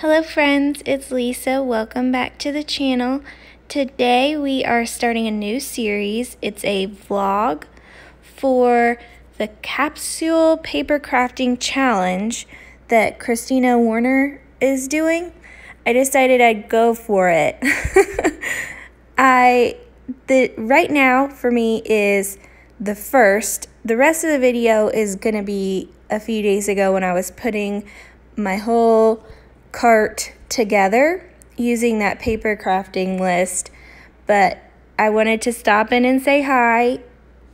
Hello friends, it's Lisa. Welcome back to the channel. Today we are starting a new series. It's a vlog for the Capsule Papercrafting Challenge that Christina Warner is doing. I decided I'd go for it. Right now for me is the first. The rest of the video is gonna be a few days ago when I was putting my whole cart together using that paper crafting list, but I wanted to stop in and say hi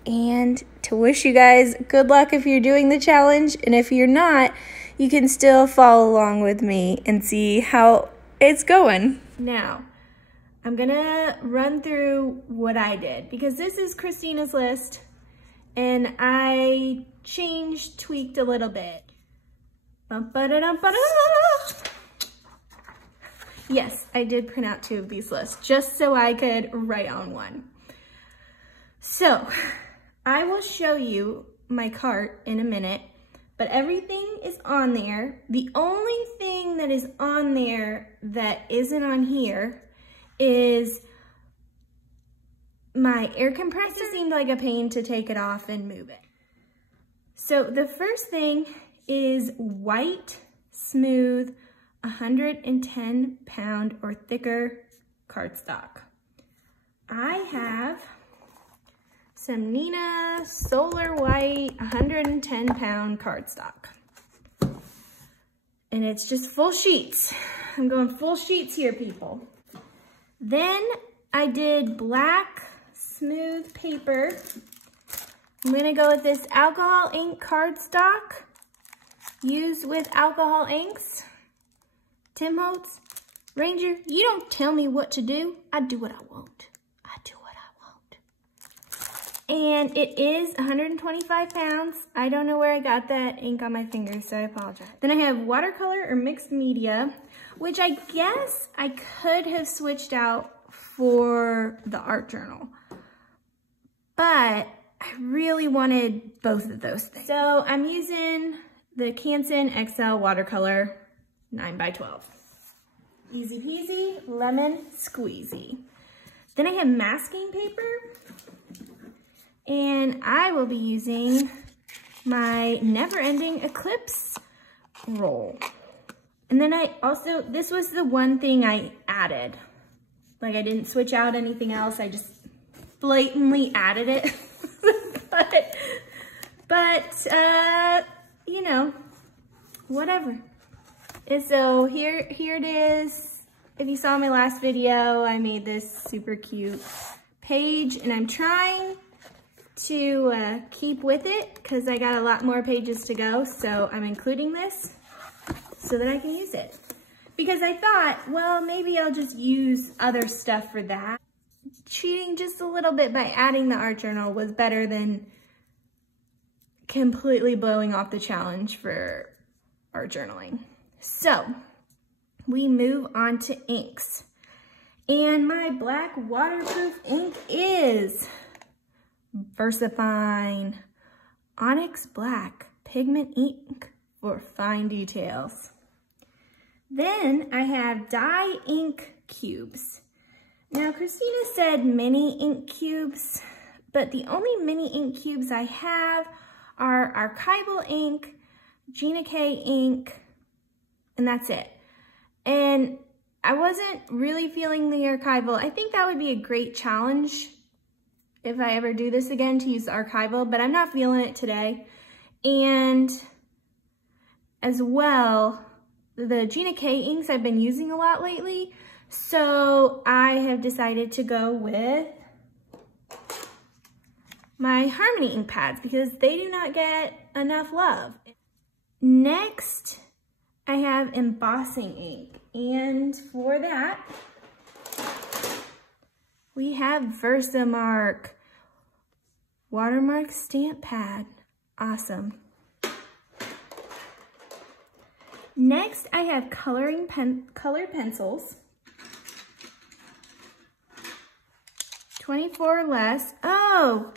and to wish you guys good luck if you're doing the challenge, and if you're not, you can still follow along with me and see how it's going. Now, I'm gonna run through what I did because this is Christina's list and I tweaked a little bit. Yes, I did print out 2 of these lists just so I could write on one. So I will show you my cart in a minute, but everything is on there. The only thing that is on there that isn't on here is my air compressor. It just seemed like a pain to take it off and move it. So the first thing is white, smooth, 110-pound or thicker cardstock. I have some Nina Solar White 110-pound cardstock. And it's just full sheets. I'm going full sheets here, people. Then I did black smooth paper. I'm gonna go with this alcohol ink cardstock used with alcohol inks. Tim Holtz, Ranger, you don't tell me what to do. I do what I want. I do what I want. And it is 125 pounds. I don't know where I got that ink on my fingers, so I apologize. Then I have watercolor or mixed media, which I guess I could have switched out for the art journal. But I really wanted both of those things. So I'm using the Canson XL watercolor 9x12. Easy peasy, lemon squeezy. Then I have masking paper, and I will be using my Never Ending Eclipse roll. And then this was the one thing I added. Like, I didn't switch out anything else, I just blatantly added it. but you know, whatever. And so here it is. If you saw my last video, I made this super cute page, and I'm trying to keep with it because I got a lot more pages to go. So I'm including this so that I can use it. Because I thought, well, maybe I'll just use other stuff for that. Cheating just a little bit by adding the art journal was better than completely blowing off the challenge for art journaling. So we move on to inks. And my black waterproof ink is VersaFine Onyx Black Pigment Ink for fine details. Then I have dye ink cubes. Now Christina said mini ink cubes, but the only mini ink cubes I have are archival ink, Gina K ink, and that's it. And I wasn't really feeling the archival. I think that would be a great challenge if I ever do this again, to use the archival, but I'm not feeling it today. And as well, the Gina K inks I've been using a lot lately, so I have decided to go with my Harmony ink pads because they do not get enough love. Next, I have embossing ink, and for that, we have Versamark watermark stamp pad. Awesome. Next, I have colored pencils. 24 or less. Oh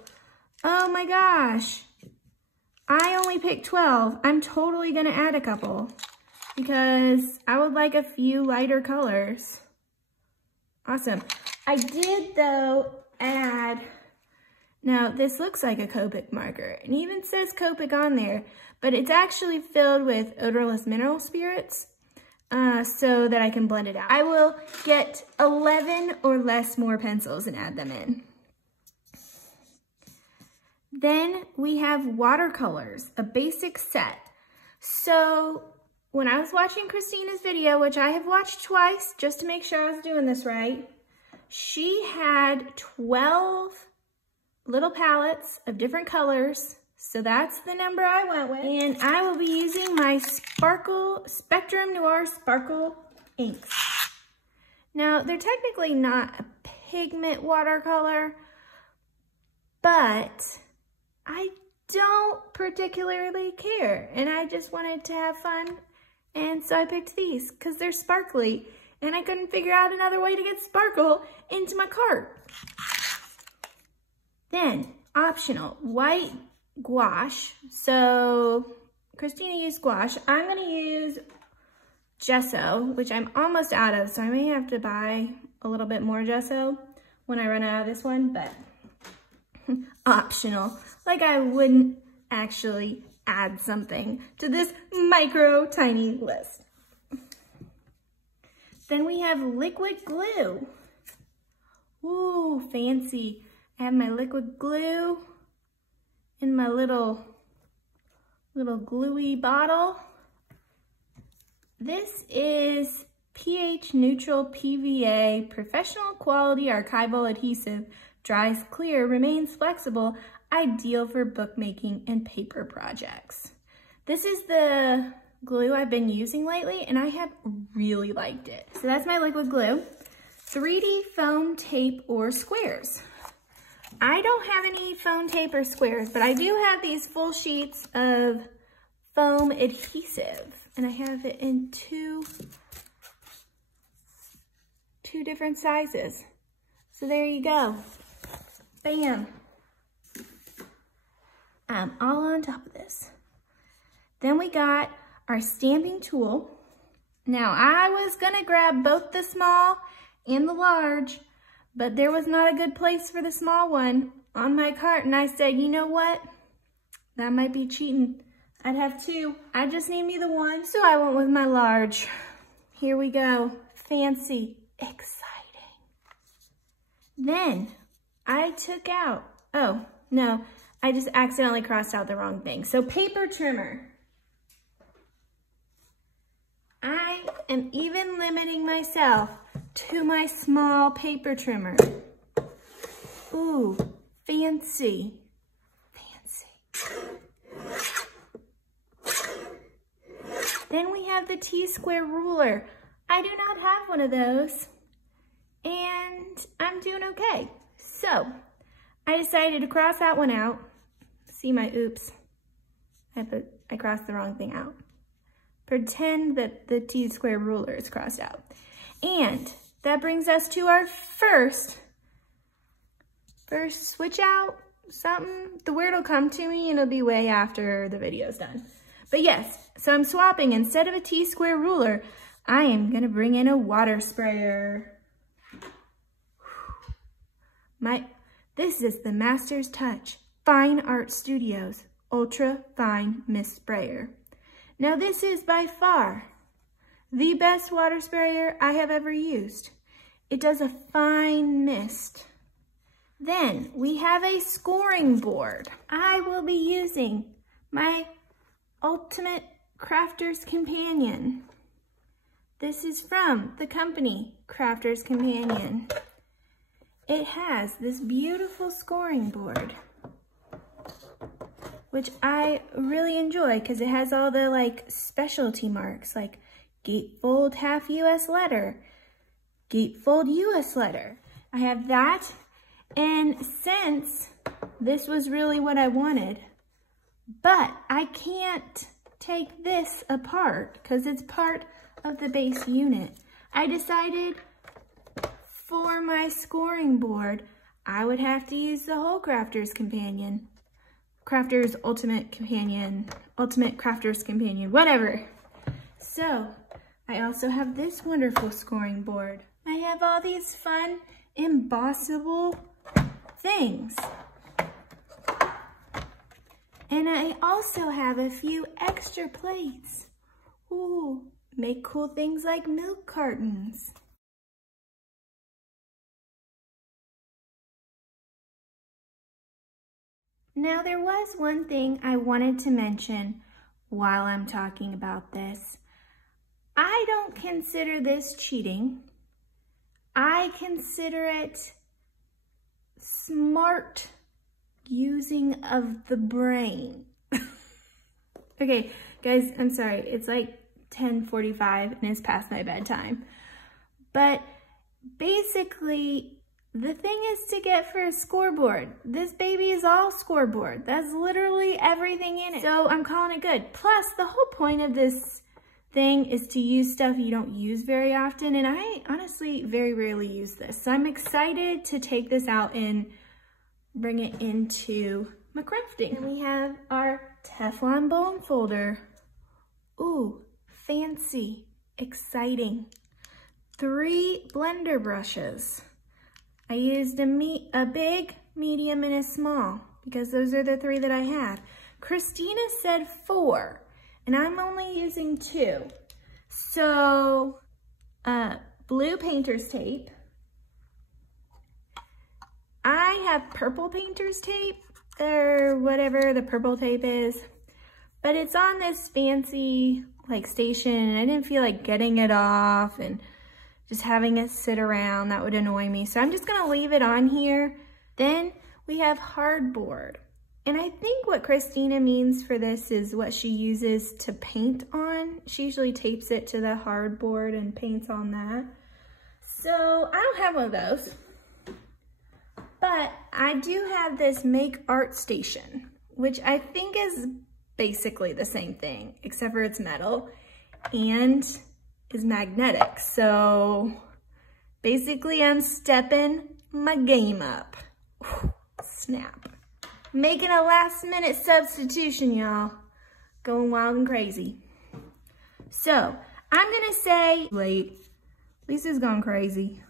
my gosh. I only picked 12. I'm totally gonna add a couple. because I would like a few lighter colors. Awesome. I did though add, now this looks like a Copic marker. It even says Copic on there, but it's actually filled with odorless mineral spirits so that I can blend it out. I will get 11 or less more pencils and add them in. Then we have watercolors, a basic set. So when I was watching Christina's video, which I have watched twice just to make sure I was doing this right, she had 12 little palettes of different colors. So that's the number I went with. And I will be using my Spectrum Noir Sparkle inks. Now, they're technically not a pigment watercolor, but I don't particularly care. And I just wanted to have fun. And so I picked these because they're sparkly. And I couldn't figure out another way to get sparkle into my cart. Then, optional, white gouache. So Christina used gouache. I'm going to use gesso, which I'm almost out of, so I may have to buy a little bit more gesso when I run out of this one, but optional. Like I wouldn't actually add something to this micro tiny list. Then we have liquid glue. Ooh, fancy. I have my liquid glue in my little gluey bottle. This is pH neutral PVA, professional quality archival adhesive, dries clear, remains flexible, ideal for bookmaking and paper projects. This is the glue I've been using lately and I have really liked it. So that's my liquid glue. 3D foam tape or squares. I don't have any foam tape or squares, but I do have these full sheets of foam adhesive, and I have it in two different sizes. So there you go. Bam. I'm all on top of this. Then we got our stamping tool. Now I was gonna grab both the small and the large, but there was not a good place for the small one on my cart, and I said, you know what? That might be cheating. I'd have two. I just need me the one. So I went with my large. Here we go. Fancy. Exciting. Then I took out, oh, no, I just accidentally crossed out the wrong thing. So paper trimmer. I am even limiting myself to my small paper trimmer. Ooh, fancy, fancy. Then we have the T-square ruler. I do not have one of those, and I'm doing okay. So, I decided to cross that one out. See my oops. I crossed the wrong thing out. Pretend that the T-square ruler is crossed out. And that brings us to our first switch out something. The word will come to me and it'll be way after the video's done. But yes, so I'm swapping. Instead of a T-square ruler, I am gonna bring in a water sprayer. This is the Master's Touch Fine Art Studios Ultra Fine Mist Sprayer. Now this is by far the best water sprayer I have ever used. It does a fine mist. Then we have a scoring board. I will be using my Ultimate Crafter's Companion. This is from the company Crafter's Companion. It has this beautiful scoring board, which I really enjoy because it has all the like specialty marks like gatefold half US letter, gatefold US letter. I have that, and since this was really what I wanted, but I can't take this apart because it's part of the base unit, I decided for my scoring board, I would have to use the whole Crafter's Companion. Crafter's Ultimate Companion, Ultimate Crafter's Companion, whatever. So I also have this wonderful scoring board. I have all these fun embossable things. And I also have a few extra plates. Ooh, make cool things like milk cartons. Now there was one thing I wanted to mention while I'm talking about this. I don't consider this cheating. I consider it smart using of the brain. Okay, guys, I'm sorry. It's like 10:45 and it's past my bedtime. But basically, the thing is to get for a scoreboard. This baby is all scoreboard. That's literally everything in it. So I'm calling it good. Plus, the whole point of this thing is to use stuff you don't use very often. And I honestly very rarely use this. So I'm excited to take this out and bring it into my crafting. And we have our Teflon bone folder. Ooh, fancy, exciting. 3 blender brushes. I used a big, medium, and a small because those are the 3 that I have. Christina said 4, and I'm only using 2. So, blue painter's tape. I have purple painter's tape, or whatever the purple tape is, but it's on this fancy station, and I didn't feel like getting it off and just having it sit around. That would annoy me. So I'm just gonna leave it on here. Then we have hardboard. And I think what Christina means for this is what she uses to paint on. She usually tapes it to the hardboard and paints on that. So I don't have one of those. But I do have this Make Art Station, which I think is basically the same thing, except for it's metal and is magnetic. So basically I'm stepping my game up. Whew, snap. Making a last minute substitution, y'all. Going wild and crazy. So I'm gonna say, wait, Lisa's gone crazy.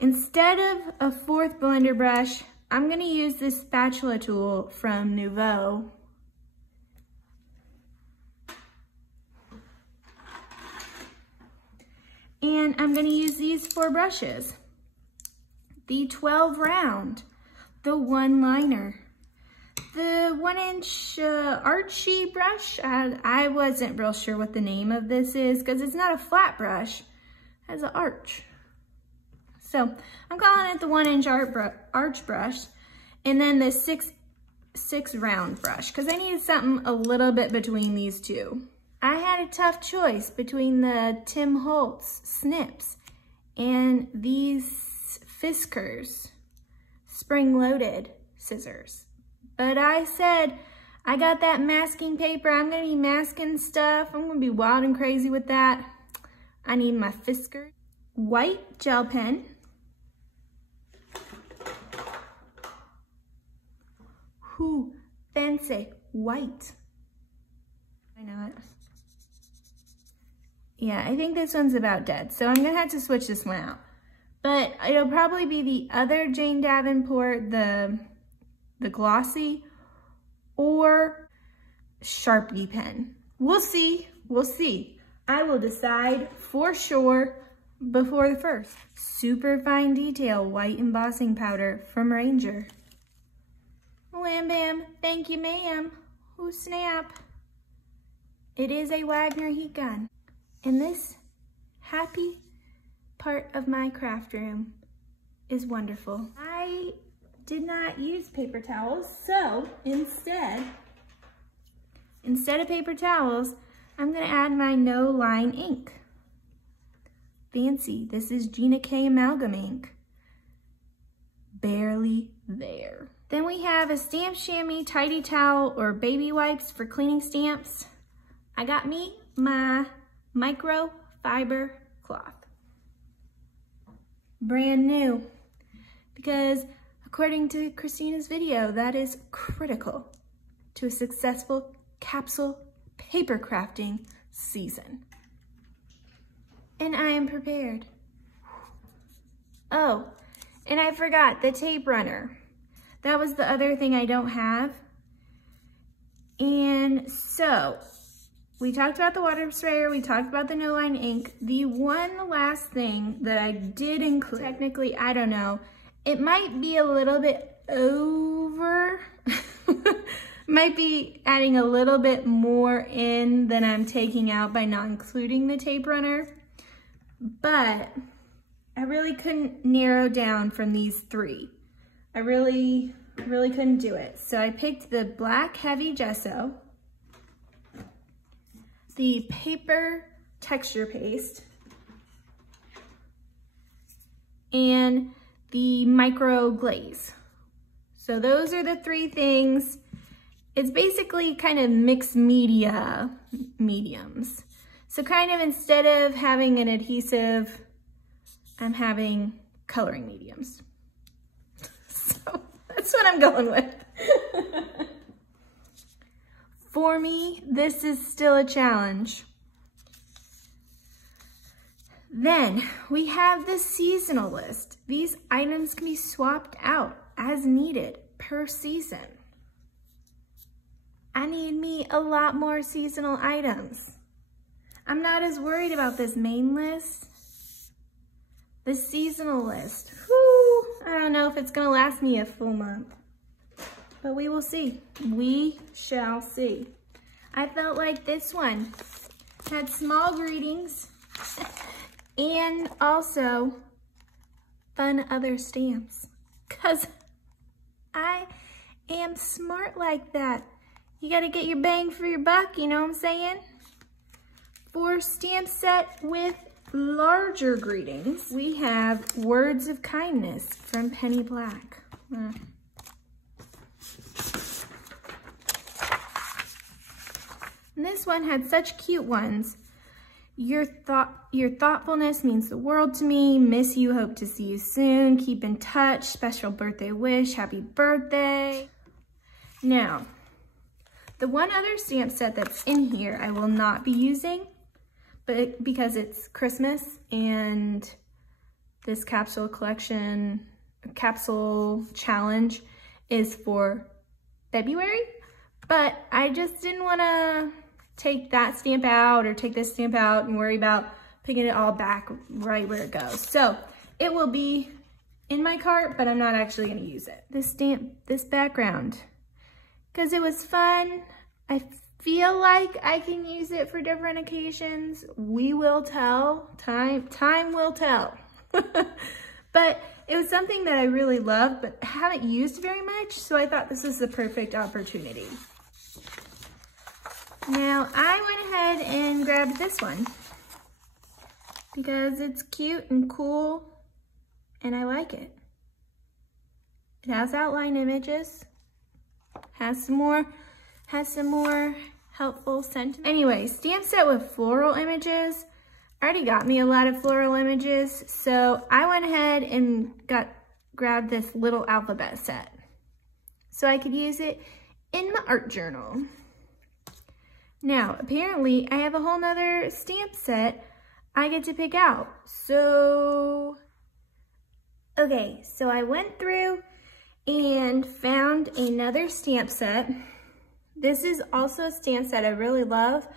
Instead of a 4th blender brush, I'm gonna use this spatula tool from Nouveau. And I'm gonna use these 4 brushes. The 12 round, the 1 liner, the 1-inch Archie brush. I wasn't real sure what the name of this is because it's not a flat brush, it has an arch. So I'm calling it the 1-inch arch brush, and then the 6 round brush because I needed something a little bit between these 2. I had a tough choice between the Tim Holtz snips and these Fiskars spring-loaded scissors. But I said, I got that masking paper. I'm gonna be masking stuff. I'm gonna be wild and crazy with that. I need my Fiskars. White gel pen. Who fancy white. I know it. Yeah, I think this one's about dead, so I'm gonna have to switch this one out. But it'll probably be the other Jane Davenport, the glossy, or Sharpie pen. We'll see, we'll see. I will decide for sure before the 1st. Super fine detail white embossing powder from Ranger. Wham bam, thank you ma'am. Oh snap. It is a Wagner heat gun. And this happy part of my craft room is wonderful. I did not use paper towels, so instead of paper towels, I'm gonna add my no line ink. Fancy, this is Gina K Amalgam ink. Barely there. Then we have a stamp chamois tidy towel or baby wipes for cleaning stamps. I got me my microfiber cloth. Brand new, because according to Christina's video, that is critical to a successful capsule paper crafting season. And I am prepared. Oh, and I forgot the tape runner. That was the other thing I don't have. And so, we talked about the water sprayer, we talked about the no line ink. The one last thing that I did include, technically, I don't know, it might be a little bit over, might be adding a little bit more in than I'm taking out by not including the tape runner, but I really couldn't narrow down from these three. I really couldn't do it. So I picked the black heavy gesso, the paper texture paste, and the micro glaze. So those are the three things. It's basically kind of mixed media mediums. So kind of instead of having an adhesive, I'm having coloring mediums. So that's what I'm going with. For me, this is still a challenge. Then we have the seasonal list. These items can be swapped out as needed per season. I need me a lot more seasonal items. I'm not as worried about this main list. The seasonal list, whew, I don't know if it's gonna last me a full month, but we will see. We shall see. I felt like this one had small greetings and also fun other stamps, because I am smart like that. You gotta get your bang for your buck, you know what I'm saying? For stamp set with larger greetings, we have Words of Kindness from Penny Black. And this one had such cute ones. Your thoughtfulness means the world to me. Miss you, hope to see you soon. Keep in touch. Special birthday wish. Happy birthday. Now, the one other stamp set that's in here I will not be using, but because it's Christmas and this capsule collection, capsule challenge is for February, but I just didn't want to take that stamp out or take this stamp out and worry about picking it all back right where it goes. So it will be in my cart, but I'm not actually going to use it. This stamp, this background, because it was fun. I feel like I can use it for different occasions. We will tell. Time will tell. But it was something that I really loved, but haven't used very much, so I thought this was the perfect opportunity. Now, I went ahead and grabbed this one because it's cute and cool, and I like it. It has outline images, has some more helpful sentiment. Anyway, stamp set with floral images. Already got me a lot of floral images, so I went ahead and grabbed this little alphabet set so I could use it in my art journal. Now, apparently I have a whole nother stamp set I get to pick out. So, okay, so I went through and found another stamp set. This is also a stamp set I really love,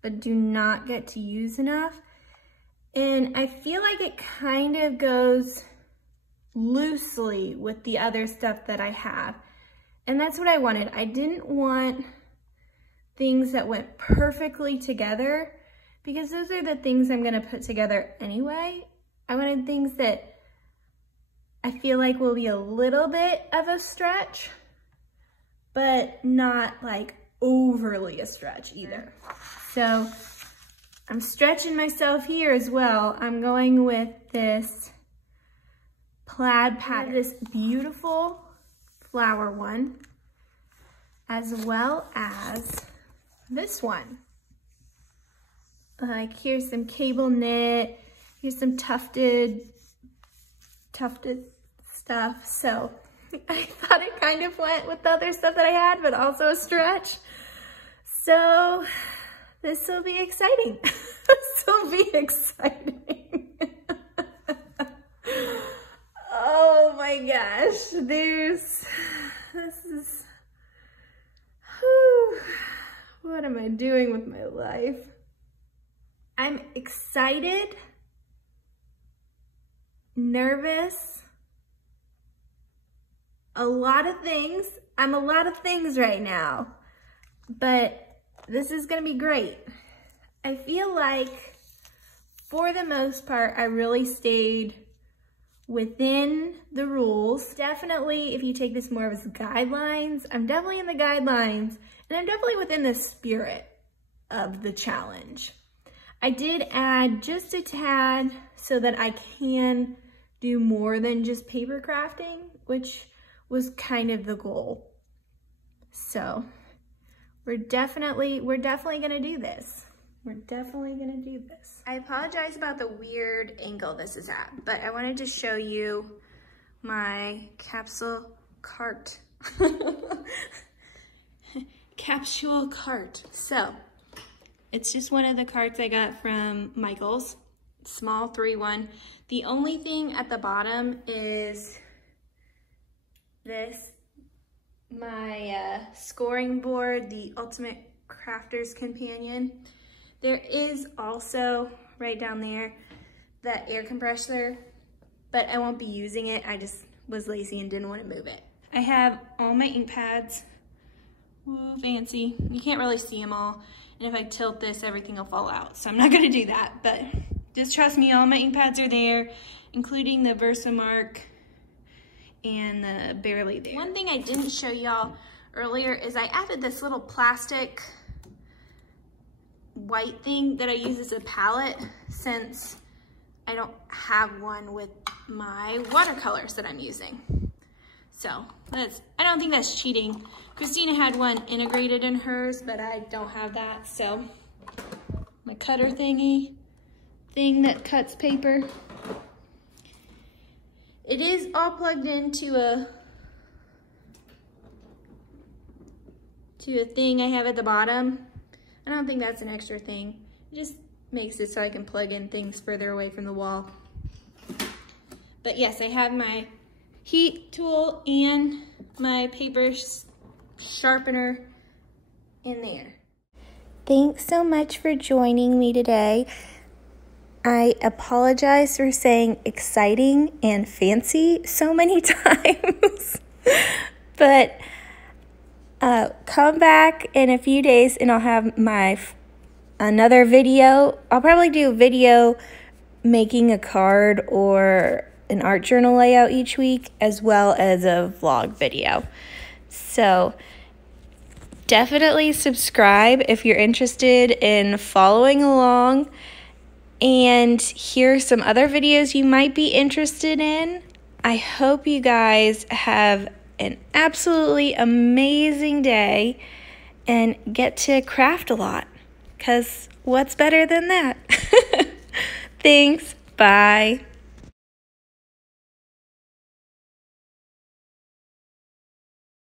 but do not get to use enough. And I feel like it kind of goes loosely with the other stuff that I have. And that's what I wanted. I didn't want things that went perfectly together, because those are the things I'm gonna put together anyway. I wanted things that I feel like will be a little bit of a stretch, but not like overly a stretch either. So I'm stretching myself here as well. I'm going with this plaid pattern, this beautiful flower one, as well as this one. Like, here's some cable knit, here's some tufted stuff. So I thought it kind of went with the other stuff that I had, but also a stretch. So This will be exciting. This will be exciting. Oh my gosh, this is, whew, what am I doing with my life? I'm excited, nervous, a lot of things. I'm a lot of things right now, but this is gonna be great. I feel like for the most part, I really stayed within the rules. Definitely, if you take this more as guidelines, I'm definitely in the guidelines, and I'm definitely within the spirit of the challenge. I did add just a tad so that I can do more than just paper crafting, which was kind of the goal. So we're definitely gonna do this. We're definitely gonna do this. I apologize about the weird angle this is at, but I wanted to show you my capsule cart. Capsule cart. So, it's just one of the carts I got from Michael's, small 3-1. The only thing at the bottom is this, my scoring board, the Ultimate Crafter's Companion. There is also, right down there, that air compressor, but I won't be using it. I just was lazy and didn't want to move it. I have all my ink pads. Ooh, fancy. You can't really see them all. And if I tilt this, everything will fall out. So I'm not gonna do that, but just trust me, all my ink pads are there, including the Versamark and the Barely There. One thing I didn't show y'all earlier is I added this little plastic white thing that I use as a palette, since I don't have one with my watercolors that I'm using. So I don't think that's cheating. Christina had one integrated in hers, but I don't have that. So my cutter thing that cuts paper. It is all plugged into a thing I have at the bottom. I don't think that's an extra thing. It just makes it so I can plug in things further away from the wall. But yes, I have my heat tool and my paper sharpener in there. Thanks so much for joining me today. I apologize for saying exciting and fancy so many times, but come back in a few days and I'll have another video. I'll probably do a video making a card or an art journal layout each week, as well as a vlog video. So definitely subscribe if you're interested in following along, and here's some other videos you might be interested in. I hope you guys have an absolutely amazing day and get to craft a lot, because what's better than that? Thanks. Bye.